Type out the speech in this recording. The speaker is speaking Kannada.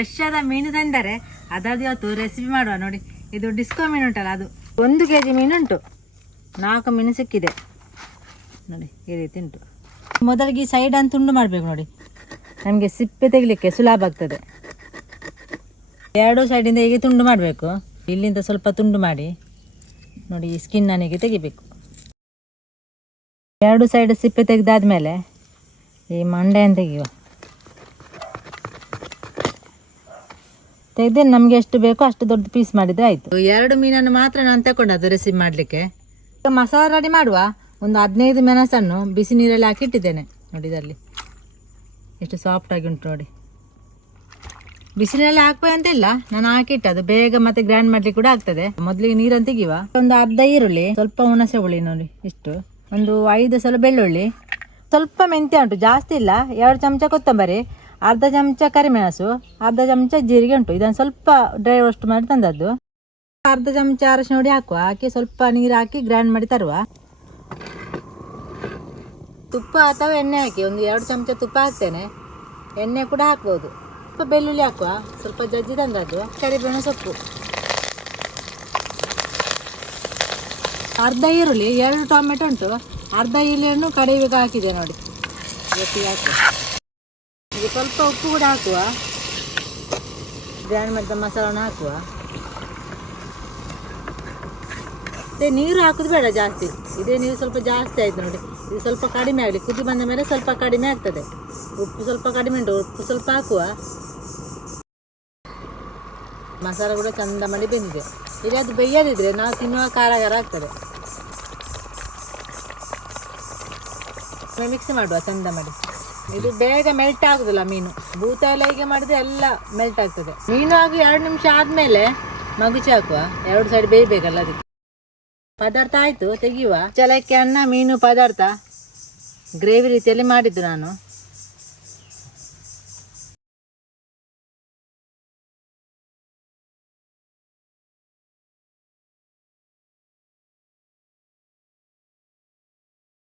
ಫ್ರೆಶ್ ಆದ ಮೀನು ತಂದರೆ ಅದಾದ ಇವತ್ತು ರೆಸಿಪಿ ಮಾಡುವ. ನೋಡಿ, ಇದು ಡಿಸ್ಕೋ ಮೀನು ಉಂಟಲ್ಲ, ಅದು ಒಂದು ಕೆ ಜಿ ಮೀನು ಉಂಟು. ನಾಲ್ಕು ಮೀನು ಸಿಕ್ಕಿದೆ. ನೋಡಿ, ಈ ರೀತಿ ಉಂಟು. ಮೊದಲಿಗೆ ಸೈಡ್ ಅಂತ ತುಂಡು ಮಾಡಬೇಕು ನೋಡಿ. ನಮಗೆ ಸಿಪ್ಪೆ ತೆಗಿಲಿಕ್ಕೆ ಸುಲಭ ಆಗ್ತದೆ. ಎರಡು ಸೈಡಿಂದ ಹೀಗೆ ತುಂಡು ಮಾಡಬೇಕು. ಇಲ್ಲಿಂದ ಸ್ವಲ್ಪ ತುಂಡು ಮಾಡಿ, ನೋಡಿ, ಈ ಸ್ಕಿನ್ ನನಗೆ ತೆಗಿಬೇಕು. ಎರಡು ಸೈಡ್ ಸಿಪ್ಪೆ ತೆಗೆದಾದ್ಮೇಲೆ ಈ ಮಂಡೆಯನ್ನು ತೆಗೆಯುವ. ತೆಗೆದು ನಮಗೆ ಎಷ್ಟು ಬೇಕೋ ಅಷ್ಟು ದೊಡ್ಡ ಪೀಸ್ ಮಾಡಿದ್ರೆ ಆಯಿತು. ಎರಡು ಮೀನನ್ನು ಮಾತ್ರ ನಾನು ತಗೊಂಡದ್ದು ರೆಸಿಪಿ ಮಾಡಲಿಕ್ಕೆ. ಮಸಾಲ ರೆಡಿ ಮಾಡುವ. ಒಂದು ಹದಿನೈದು ಮೆಣಸನ್ನು ಬಿಸಿ ನೀರಲ್ಲಿ ಹಾಕಿ ಇಟ್ಟಿದ್ದೇನೆ. ನೋಡಿ ಇದರಲ್ಲಿ. ಎಷ್ಟು ಸಾಫ್ಟಾಗಿ ಉಂಟು ನೋಡಿ. ಬಿಸಿಲಲ್ಲಿ ಹಾಕ್ಬೇಕಂತಿಲ್ಲ ನಾನು ಹಾಕಿಟ್ಟು ಅದು ಬೇಗ ಮತ್ತೆ ಗ್ರೈಂಡ್ ಮಾಡ್ಲಿಕ್ಕೆ ಕೂಡ ಆಗ್ತದೆ. ಮೊದಲಿಗೆ ನೀರನ್ನು ತೆಗಿವ ಒಂದು ಅರ್ಧ ಈರುಳ್ಳಿ, ಸ್ವಲ್ಪ ಹುಣಸೆ ಹುಳಿ ನೋಡಿ ಇಷ್ಟು. ಒಂದು ಐದು ಸಲ ಬೆಳ್ಳುಳ್ಳಿ. ಸ್ವಲ್ಪ ಮೆಂತ್ಯ ಉಂಟು. ಜಾಸ್ತಿ ಇಲ್ಲ. ಎರಡು ಚಮಚ ಕೊತ್ತಂಬರಿ. ಅರ್ಧ ಚಮಚ ಕರಿಮೆಣಸು, ಅರ್ಧ ಚಮಚ ಜೀರಿಗೆ ಉಂಟು. ಇದನ್ನು ಸ್ವಲ್ಪ ಡ್ರೈ ರೋಸ್ಟ್ ಮಾಡಿ ತಂದದ್ದು. ಅರ್ಧ ಚಮಚ ಅರಶಿನ ಹುಡಿ ಹಾಕುವ. ಹಾಕಿ ಸ್ವಲ್ಪ ನೀರು ಹಾಕಿ ಗ್ರೈಂಡ್ ಮಾಡಿ ತರುವ. ತುಪ್ಪ ಅಥವಾ ಎಣ್ಣೆ ಹಾಕಿ. ಒಂದು ಎರಡು ಚಮಚ ತುಪ್ಪ ಹಾಕ್ತೇನೆ. ಎಣ್ಣೆ ಕೂಡ ಹಾಕ್ಬೋದು. ಸ್ವಲ್ಪ ಬೆಳ್ಳುಳ್ಳಿ ಹಾಕುವ. ಸ್ವಲ್ಪ ಜಜ್ಜಿ ತಂದದ್ದು. ಕರಿಬೇಣ ಸೊಪ್ಪು. ಅರ್ಧ ಈರುಳ್ಳಿ, ಎರಡು ಟೊಮೆಟೊ ಉಂಟು. ಅರ್ಧ ಈರುಳ್ಳಿಯನ್ನು ಕಡಿಬೇಕು ಹಾಕಿದೆ ನೋಡಿ. ಒಟ್ಟಿಗೆ ಹಾಕುವ ಸ್ವಲ್ಪ ಉಪ್ಪು ಕೂಡ ಹಾಕುವ. ಗ್ರ್ಯಾಂಡ್ ಮಾಡಿದ ಮಸಾಲವನ್ನು ಹಾಕುವ. ಮತ್ತೆ ನೀರು ಹಾಕೋದು ಬೇಡ ಜಾಸ್ತಿ. ಇದೇ ನೀರು ಸ್ವಲ್ಪ ಜಾಸ್ತಿ ಆಯ್ತು ನೋಡಿ. ಇದು ಸ್ವಲ್ಪ ಕಡಿಮೆ ಆಗಲಿ. ಕುದಿ ಬಂದ ಮೇಲೆ ಸ್ವಲ್ಪ ಕಡಿಮೆ ಆಗ್ತದೆ. ಉಪ್ಪು ಸ್ವಲ್ಪ ಕಡಿಮೆ ಉಂಟು. ಉಪ್ಪು ಸ್ವಲ್ಪ ಹಾಕುವ. ಮಸಾಲ ಕೂಡ ಚಂದ ಮಾಡಿ ಬೆಂದಿದೆ. ಈಗ ಅದು ಬೇಯದಿದ್ರೆ ನಾವು ತಿನ್ನುವ ಖಾರಗಾರ ಆಗ್ತದೆ. ಮಿಕ್ಸ್ ಮಾಡುವ ಚಂದ ಮಾಡಿ ಇದು ಬೇಗ ಮೆಲ್ಟ್ ಆಗುದಿಲ್ಲ ಮೀನು. ಭೂತ ಎಲ್ಲ ಹೀಗೆ ಮಾಡಿದ್ರೆ ಎಲ್ಲ ಮೆಲ್ಟ್ ಆಗ್ತದೆ. ಮೀನು ಆಗಿ ಎರಡು ನಿಮಿಷ ಆದ್ಮೇಲೆ ಮಗುಚಿ ಹಾಕುವ. ಎರಡು ಸೈಡ್ ಬೇಯಬೇಕಲ್ಲ ಅದಕ್ಕೆ. ಪದಾರ್ಥ ಆಯ್ತು, ತೆಗಿಯುವ. ಚಲಕ್ಕೆ ಅನ್ನ, ಮೀನು ಪದಾರ್ಥ. ಗ್ರೇವಿ ರೀತಿಯಲ್ಲಿ ಮಾಡಿದ್ದು ನಾನು.